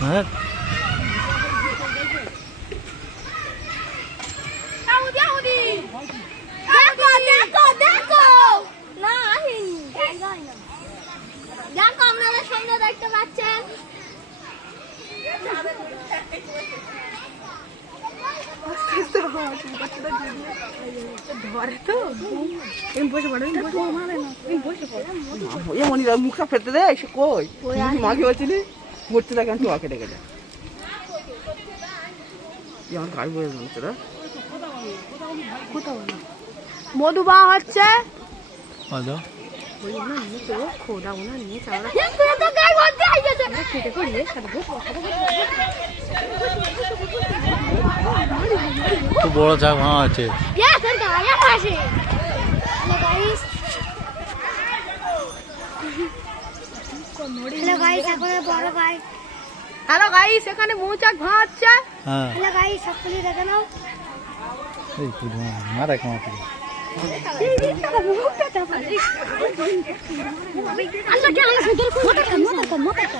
হ্যাঁ দেখতে পাচ্ছেন মুখটা ফেলতে দে এসে কই মাকে বলছিলি মরতে থাকে একটু আঁকে ডেকে দেয় আমার গাড়ি বলে তোরা মধুবা হচ্ছে খুব বড় চা ভাঙা আছে। হ্যালো গাইস, এখানে মৌচাক ভাঙাচ্ছে। হ্যাঁ হ্যালো গাইস, সকলে দেখে নাও। এই মারা কেমন আল্লাহ কে আল্লাহ সুন্দর